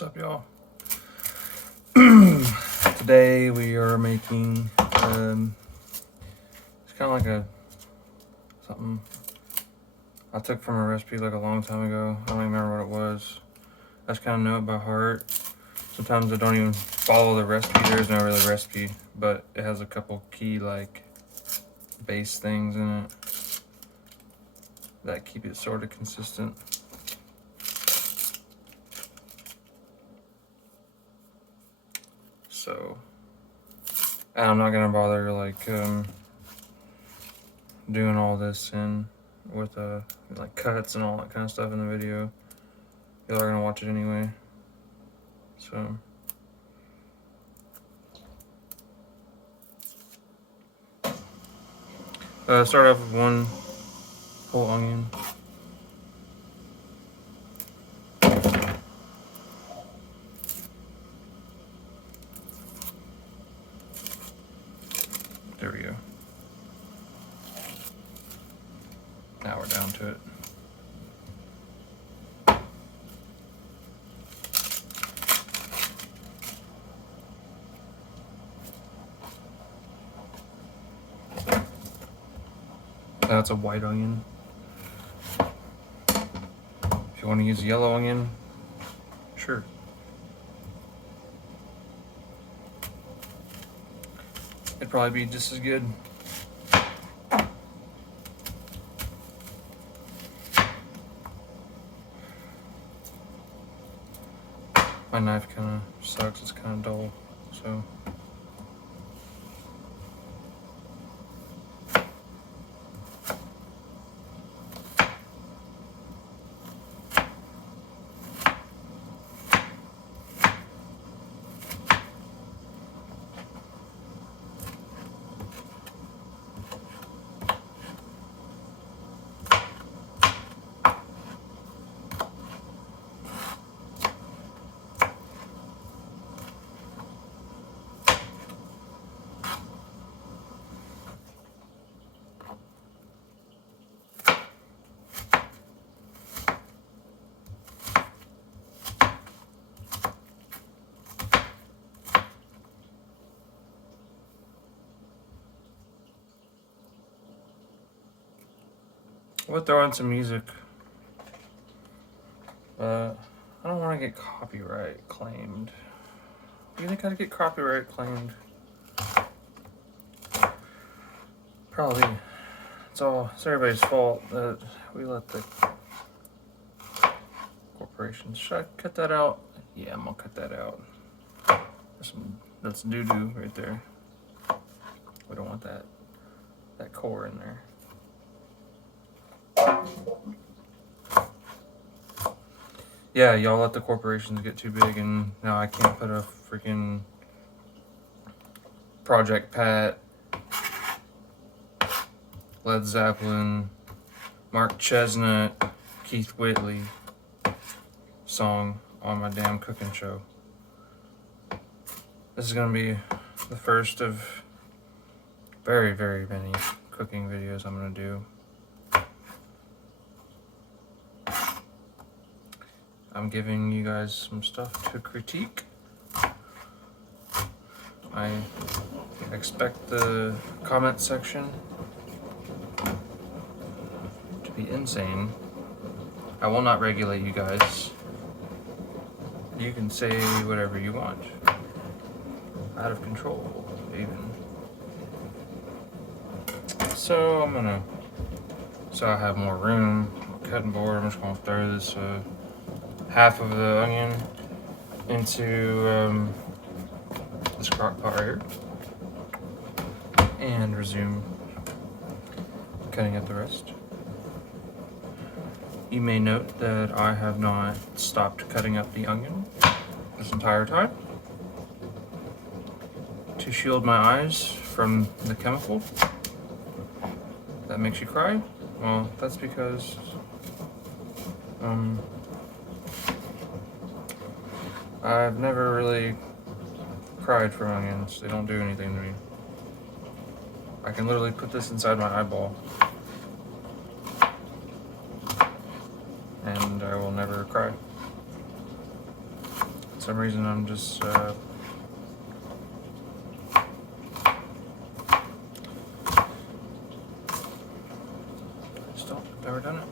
What's up, y'all? Today we are making it's kind of like something I took from a recipe like a long time ago. I don't even remember what it was. I just kind of know it by heart. Sometimes I don't even follow the recipe. There is no really recipe, but it has a couple key like base things in it that keep it sort of consistent. So, and I'm not gonna bother like doing all this in with like cuts and all that kind of stuff in the video. Y'all are gonna watch it anyway. So start off with one whole onion. There we go. Now we're down to it. That's a white onion. If you want to use a yellow onion, sure. It'd probably be just as good. My knife kind of sucks, it's kind of dull, so. We'll throw in some music. I don't want to get copyright claimed. Do you think I'd get copyright claimed? Probably. It's everybody's fault that we let the corporations. Should I cut that out? Yeah, I'm gonna cut that out. That's doo-doo right there. We don't want that core in there. Yeah, y'all let the corporations get too big, and now I can't put a freaking Project Pat, Led Zeppelin, Mark Chestnut, Keith Whitley song on my damn cooking show. This is gonna be the first of very, very many cooking videos I'm gonna do. I'm giving you guys some stuff to critique. I expect the comment section to be insane. I will not regulate you guys. You can say whatever you want. Out of control, even. So I have more room, cutting board, I'm just gonna throw this half of the onion into this crock pot right here and resume cutting up the rest. You may note that I have not stopped cutting up the onion this entire time to shield my eyes from the chemical that makes you cry. Well, that's because I've never really cried for onions. They don't do anything to me. I can literally put this inside my eyeball and I will never cry. For some reason I'm just still never done it.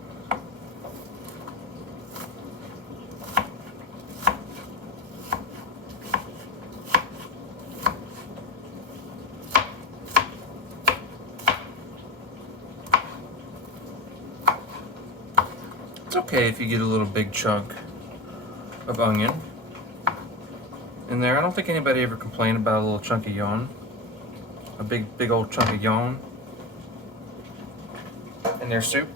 It's okay if you get a little big chunk of onion in there. I don't think anybody ever complained about a little chunk of yawn. A big old chunk of yawn in their soup.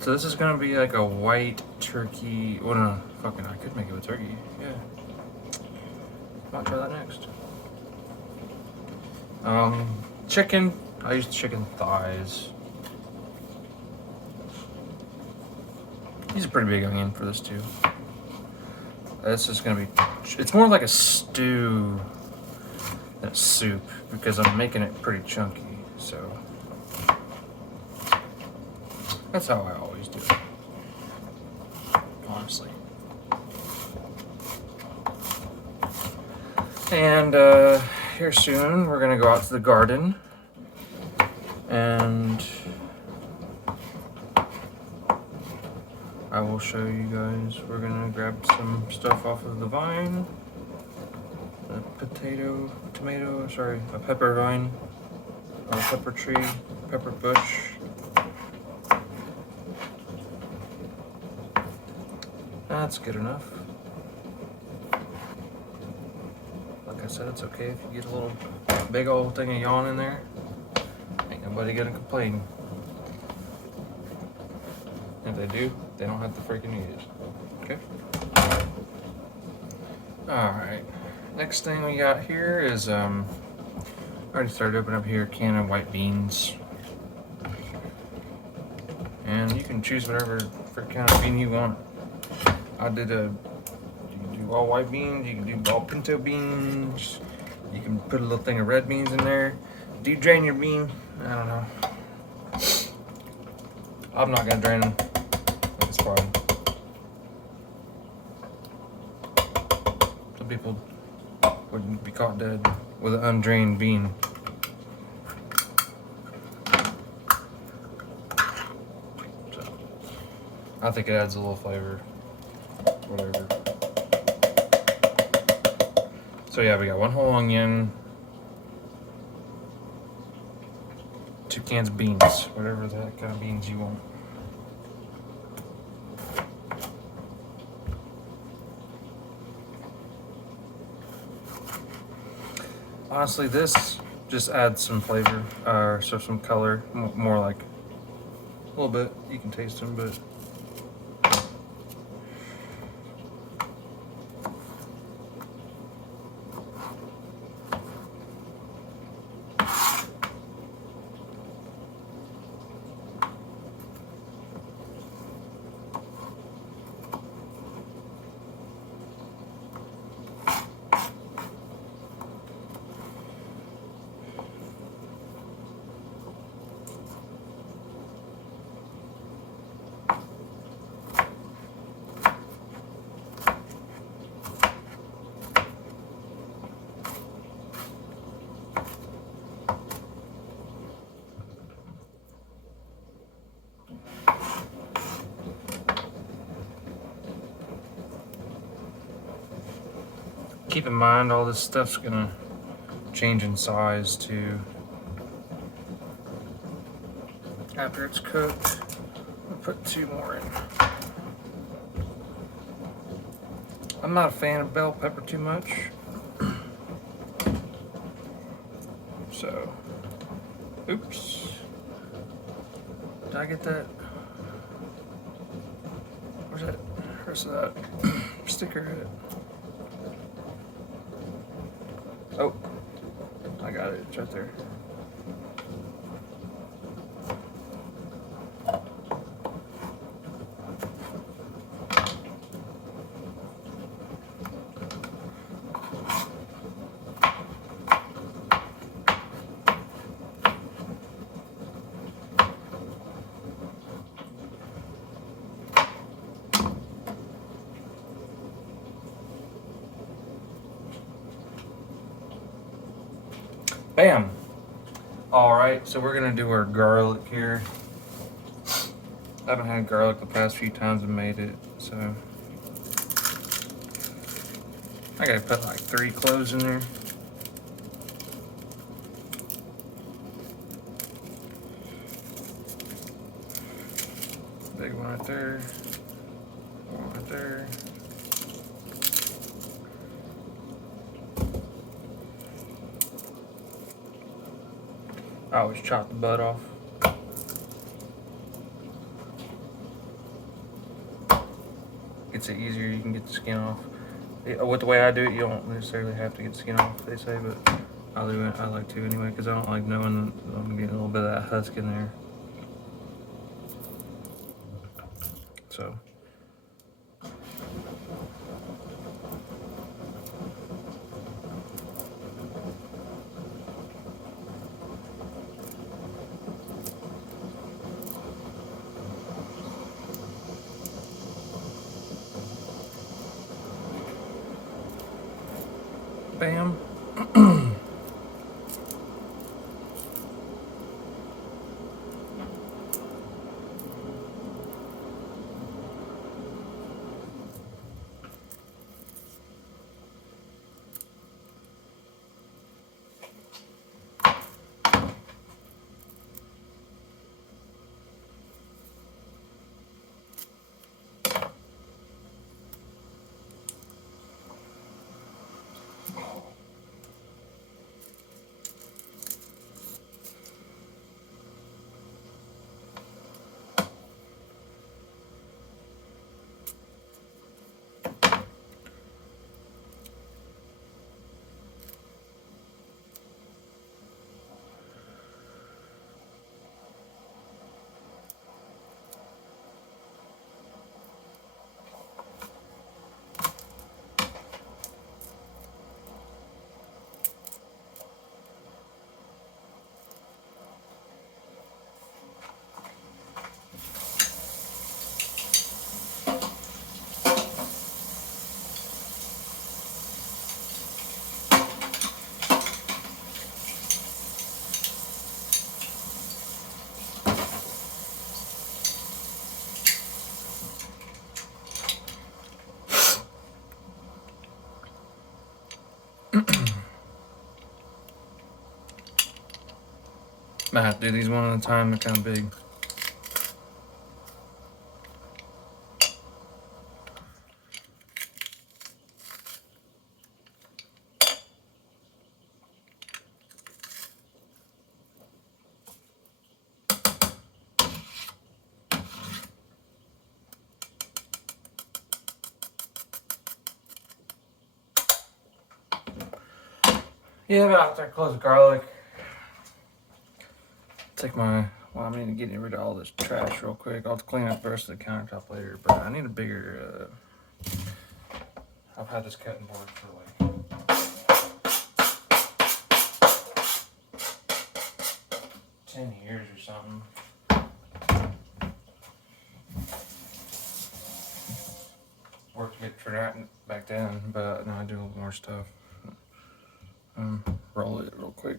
So this is gonna be like a white turkey. Oh no, fucking, I could make it with turkey. Yeah. Might try that next. Chicken. I use chicken thighs. Use a pretty big onion for this too. This is gonna be. It's more like a stew than a soup because I'm making it pretty chunky. So that's how I always do it. Honestly. And here soon we're gonna go out to the garden and I will show you guys. We're gonna grab some stuff off of the vine. A pepper vine, a pepper tree, pepper bush. That's good enough. Like I said, it's okay if you get a little big old thing of yawn in there. Ain't nobody gonna complain. If they do, they don't have to freaking eat it. Okay? Alright. Next thing we got here is, I already started opening up here a can of white beans. And you can choose whatever frick kind of bean you want. You can do all white beans, you can do all pinto beans, you can put a little thing of red beans in there. Do you drain your bean? I don't know. I'm not gonna drain them. It's fine. Some people wouldn't be caught dead with an undrained bean. So, I think it adds a little flavor. Whatever. So yeah, we got one whole onion, 2 cans of beans, whatever that kind of beans you want. Honestly, this just adds some flavor, or some color, more like a little bit. You can taste them, but keep in mind all this stuff's gonna change in size too after it's cooked. I'll put 2 more in. I'm not a fan of bell pepper too much, so oops, did I get that? Where's that rest of that sticker at? Oh, I got it. It's right there. Bam! Alright, so we're gonna do our garlic here. I haven't had garlic the past few times I made it, so I gotta put like 3 cloves in there. Big one right there. One right there. I always chop the butt off. Gets it easier, you can get the skin off. With the way I do it, you don't necessarily have to get the skin off, they say, but I'll do it. I like to anyway, because I don't like knowing that I'm getting a little bit of that husk in there. So. Bam. I have to do these one at a time, they're kind of big. Yeah, but after I close the garlic, take my, well, I need to get rid of all this trash real quick. I'll clean up the rest of the countertop later, but I need a bigger, I've had this cutting board for like 10 years or something. Worked good for that back then, but now I do a little more stuff. Roll it real quick.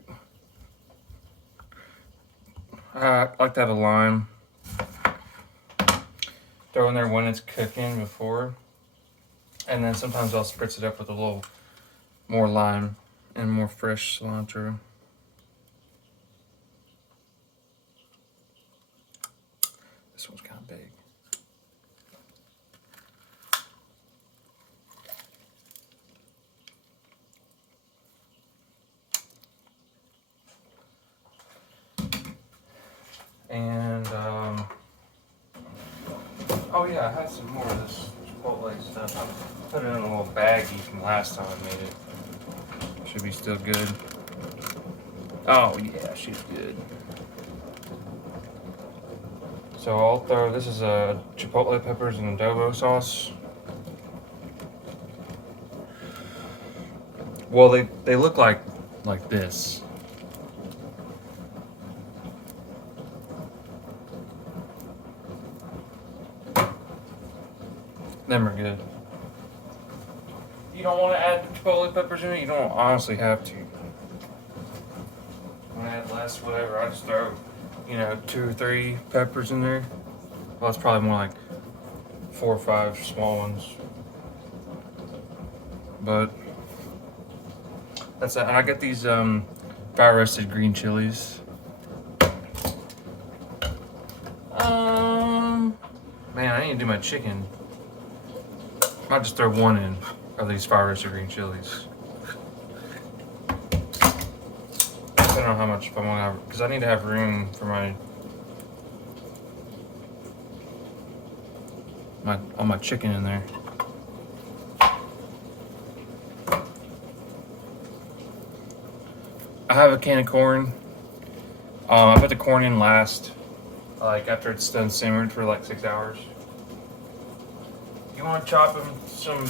I like to have a lime. Throw in there when it's cooking before. And then sometimes I'll spritz it up with a little more lime and more fresh cilantro. This one's kind of big. And, oh yeah, I had some more of this Chipotle stuff. I put it in a little baggie from last time I made it. Should be still good. Oh yeah, she's good. So I'll throw, this is a Chipotle peppers and adobo sauce. Well, they look like this. Them are good. You don't want to add the Chipotle peppers in it? You don't honestly have to. add less, whatever. I just throw, you know, 2 or 3 peppers in there. Well, it's probably more like 4 or 5 small ones. But that's it. And I got these fire roasted green chilies. Man, I need to do my chicken. Might just throw 1 in of these fire roasted green chilies. I don't know how much if I'm gonna have, because I need to have room for all my chicken in there. I have a can of corn. I put the corn in last, like after it's done simmered for like 6 hours. You want to chop some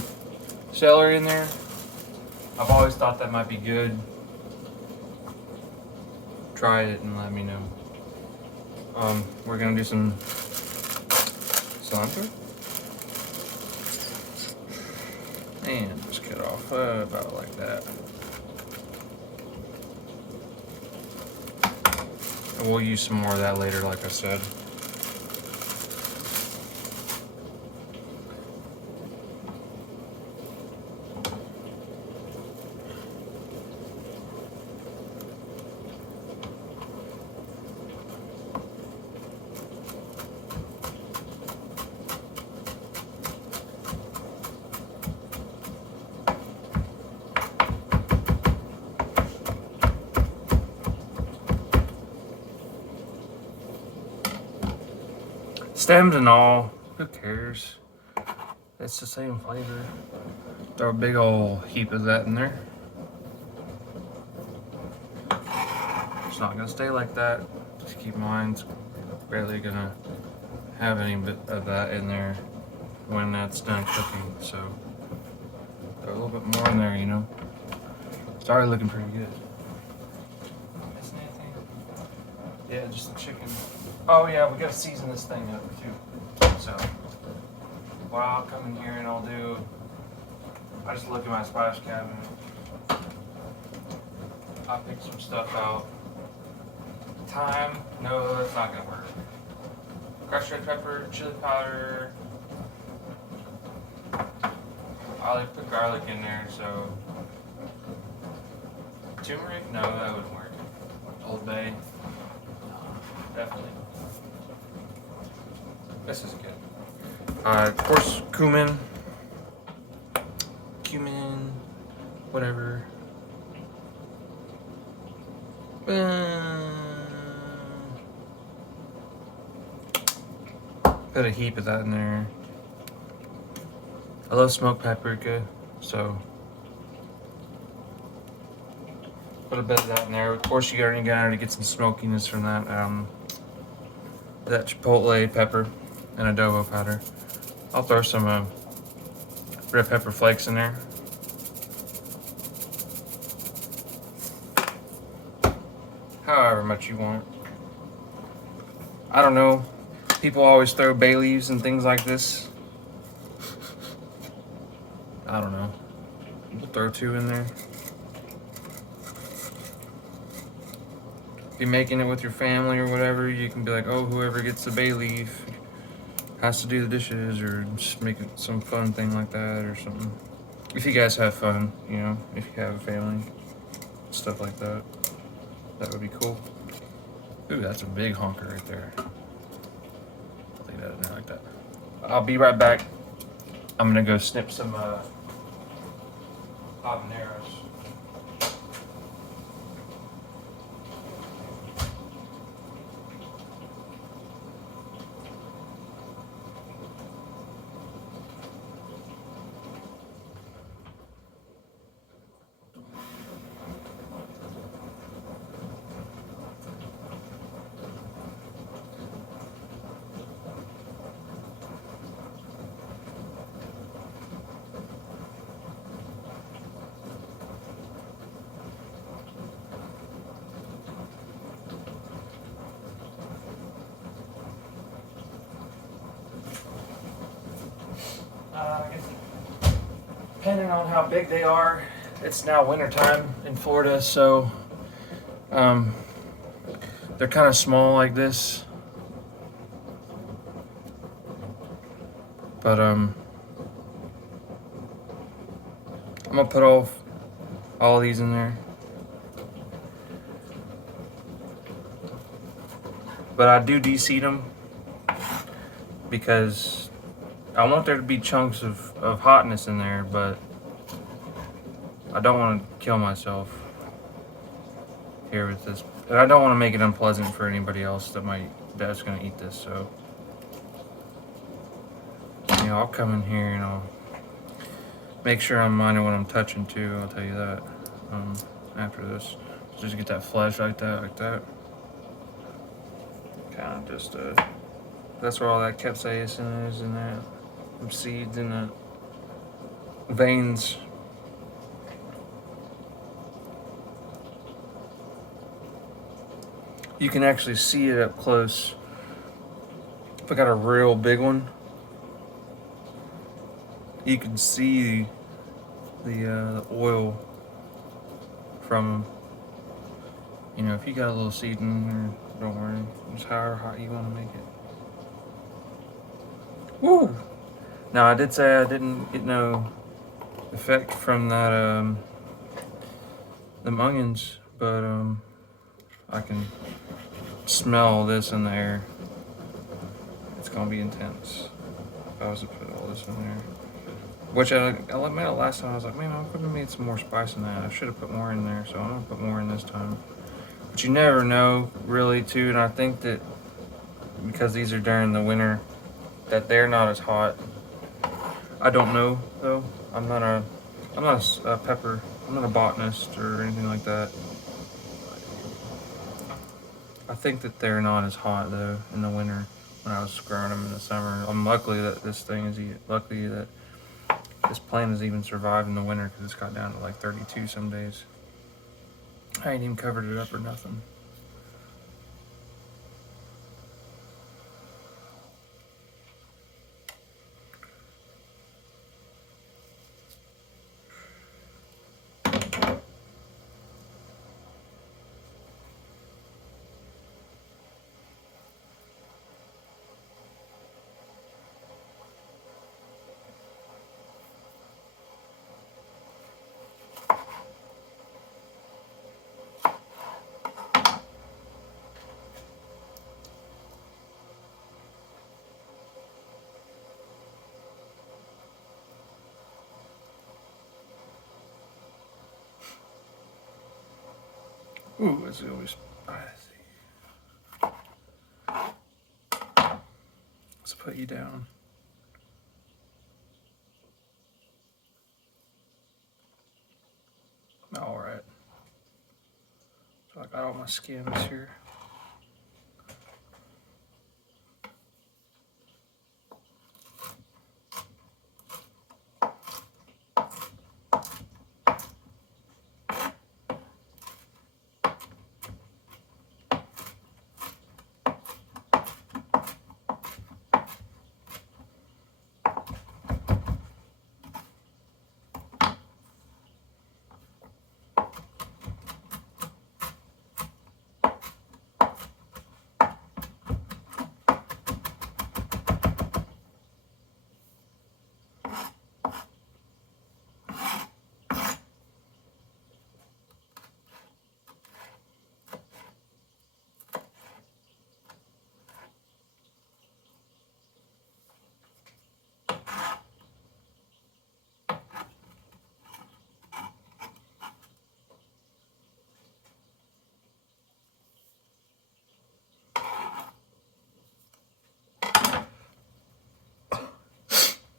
celery in there? I've always thought that might be good. Try it and let me know. We're gonna do some cilantro. And just cut off about like that. And we'll use some more of that later, like I said. Stems and all, who cares? It's the same flavor. Throw a big old heap of that in there. It's not gonna stay like that. Just keep in mind, it's barely gonna have any bit of that in there when that's done cooking. So throw a little bit more in there, you know. It's already looking pretty good. Missing anything? Yeah, just the chicken. Oh yeah, we gotta season this thing up too. So what I'll come in here and I'll do, I just look at my splash cabinet. I'll pick some stuff out. Thyme, no, that's not gonna work. Crushed red pepper, chili powder. I like to put garlic in there, so. Turmeric? No, that wouldn't work. Old Bay? No, definitely. This is good. Of course, cumin, whatever. Put a heap of that in there. I love smoked paprika, so put a bit of that in there. Of course, you gotta get some smokiness from that chipotle pepper and adobo powder. I'll throw some red pepper flakes in there. However much you want. I don't know. People always throw bay leaves and things like this. I don't know. We'll throw 2 in there. If you're making it with your family or whatever, you can be like, oh, whoever gets the bay leaf has to do the dishes, or just make it some fun thing like that or something. If you guys have fun, you know, if you have a family, stuff like that, that would be cool. Ooh, that's a big honker right there. I'll leave that in there like that. I'll be right back. I'm gonna go snip some habaneros. I guess depending on how big they are, it's now winter time in Florida, so They're kind of small like this, but I'm gonna put all these in there. But I do de-seed them because I want there to be chunks of hotness in there, but I don't want to kill myself here with this. And I don't want to make it unpleasant for anybody else that's gonna eat this. So, you know, I'll come in here and I'll make sure I'm minding what I'm touching too. I'll tell you that after this. Just get that flesh like that. Kind of just that's where all that capsaicin is in that. Some seeds in the veins. You can actually see it up close. If I got a real big one, you can see the oil from them. You know, if you got a little seed in there, don't worry. Just however hot you want to make it. Woo! Now I did say I didn't get no effect from that them onions, but I can smell this in the air. It's gonna be intense. If I was to put all this in there, which I made it last time. I was like, man, I could have made some more spice in that. I should have put more in there, so I'm gonna put more in this time. But you never know, really, too. And I think that because these are during the winter, that they're not as hot. I don't know though. I'm not a pepper. I'm not a botanist or anything like that. I think that they're not as hot though in the winter when I was growing them in the summer. I'm lucky that this plant has even survived in the winter because it's got down to like 32 some days. I ain't even covered it up or nothing. Ooh, it's always spicy. Let's put you down. All right. So I got all my skins here.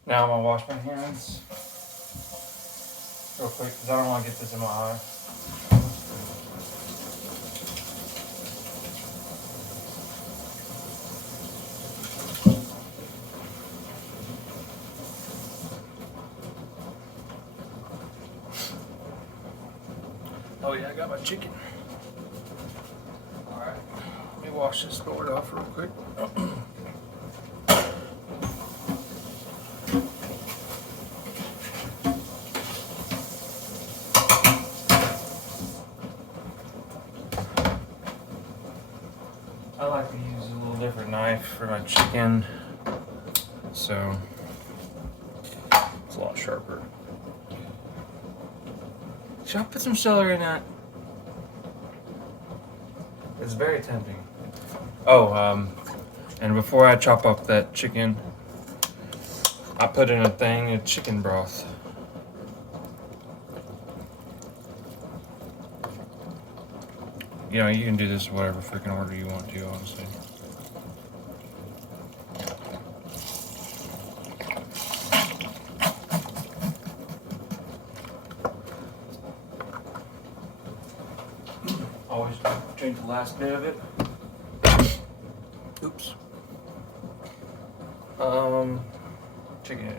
Now I'm gonna wash my hands real quick because I don't want to get this in my eye. Oh yeah, I got my chicken. All right, let me wash this board off real quick. chicken, so it's a lot sharper. Should I put some celery in that? It's very tempting. Oh, and before I chop up that chicken, I put in a thing of chicken broth. You know, you can do this whatever freaking order you want to, honestly. Always drink the last bit of it. Oops. Chicken.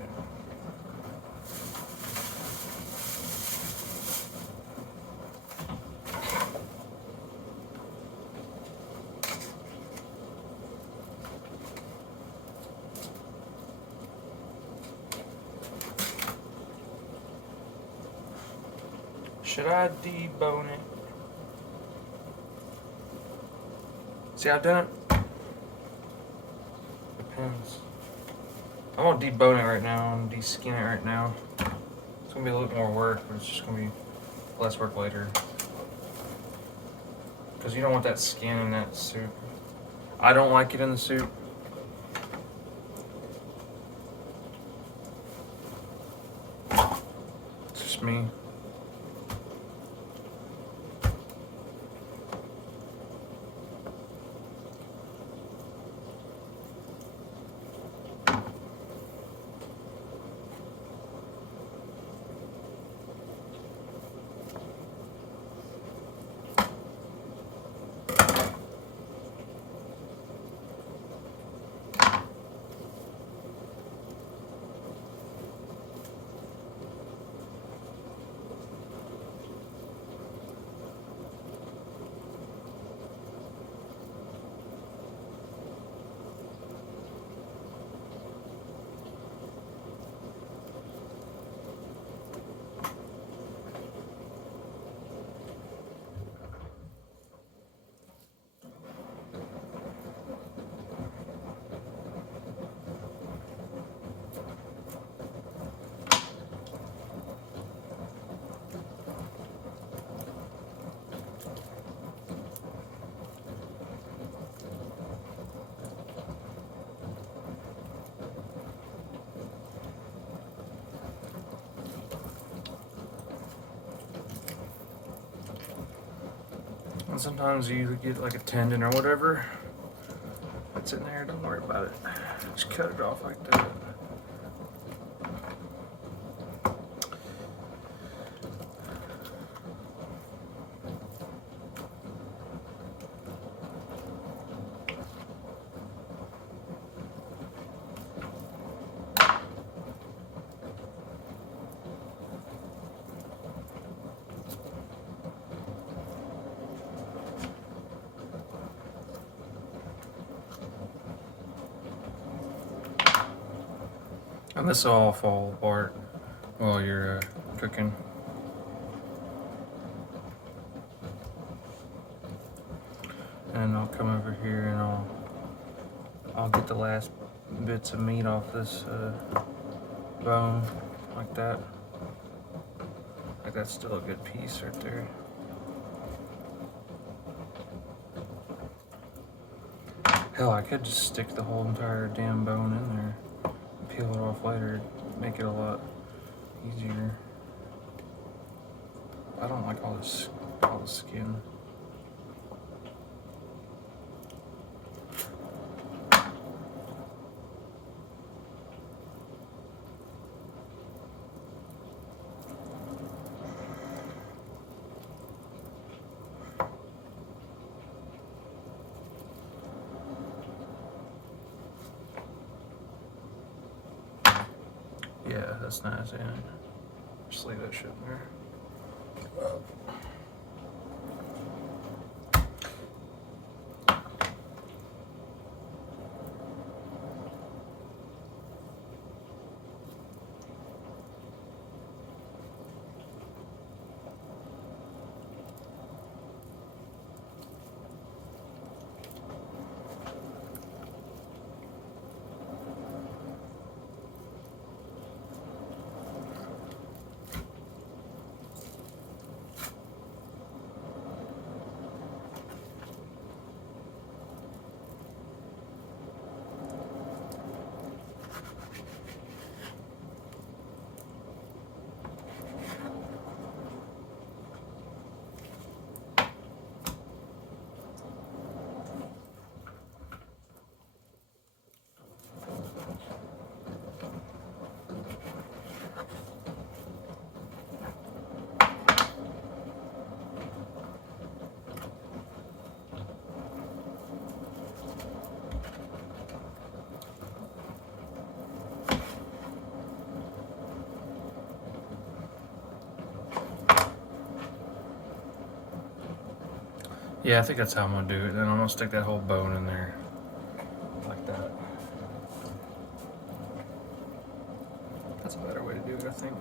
Should I debone it? See, I've done it. Depends. I'm gonna debone it right now and deskin it right now. It's gonna be a little more work, but it's just gonna be less work later. Because you don't want that skin in that soup. I don't like it in the soup. It's just me. And sometimes you get like a tendon or whatever that's in there. Don't worry about it. Just cut it off like that. And this will all fall apart while you're cooking. And I'll come over here and I'll get the last bits of meat off this bone like that. Like that's still a good piece right there. Hell, I could just stick the whole entire damn bone in there. Peel it off later, make it a lot easier. I don't like all the skin. Yeah, that's nice, yeah. Just leave that shit in there. Yeah, I think that's how I'm gonna do it. Then I'm gonna stick that whole bone in there. Like that. That's a better way to do it, I think.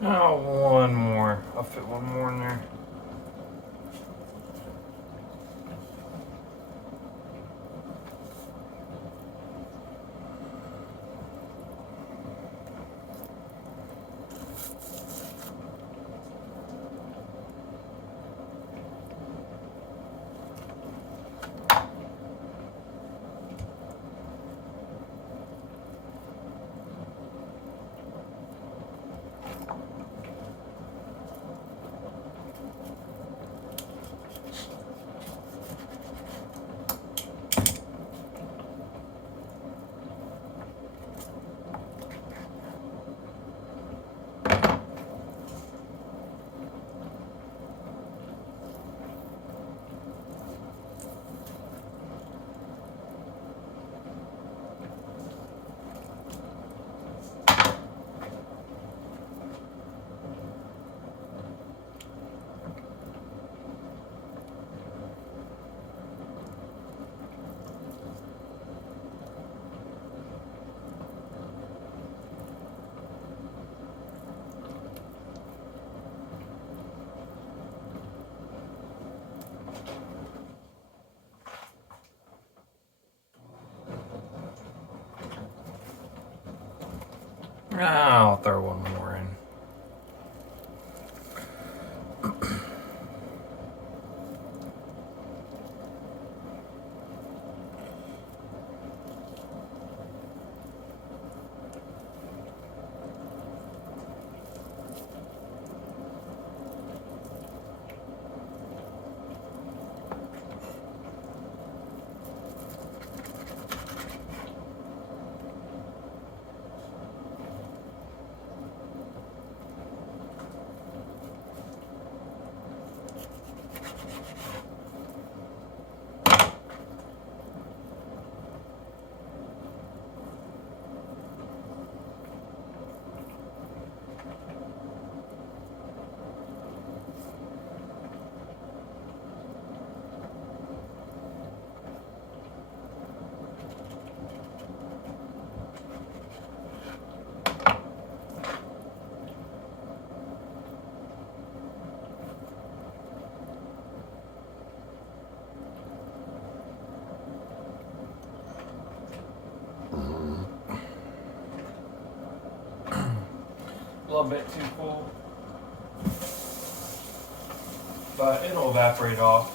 Oh, one more. I'll fit one more in there. I'll throw one more in. A little bit too full, but it'll evaporate off.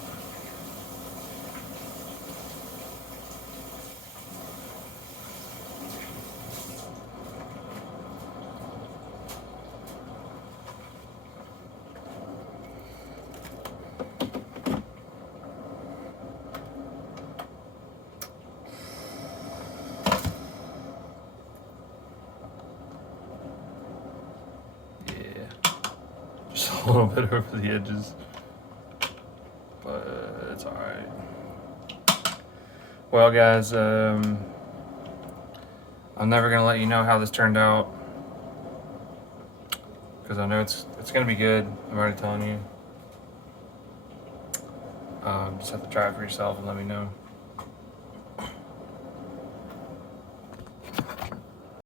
A little bit over the edges, but it's all right. Well, guys, I'm never gonna let you know how this turned out because I know it's gonna be good. I'm already telling you. Just have to try it for yourself and let me know.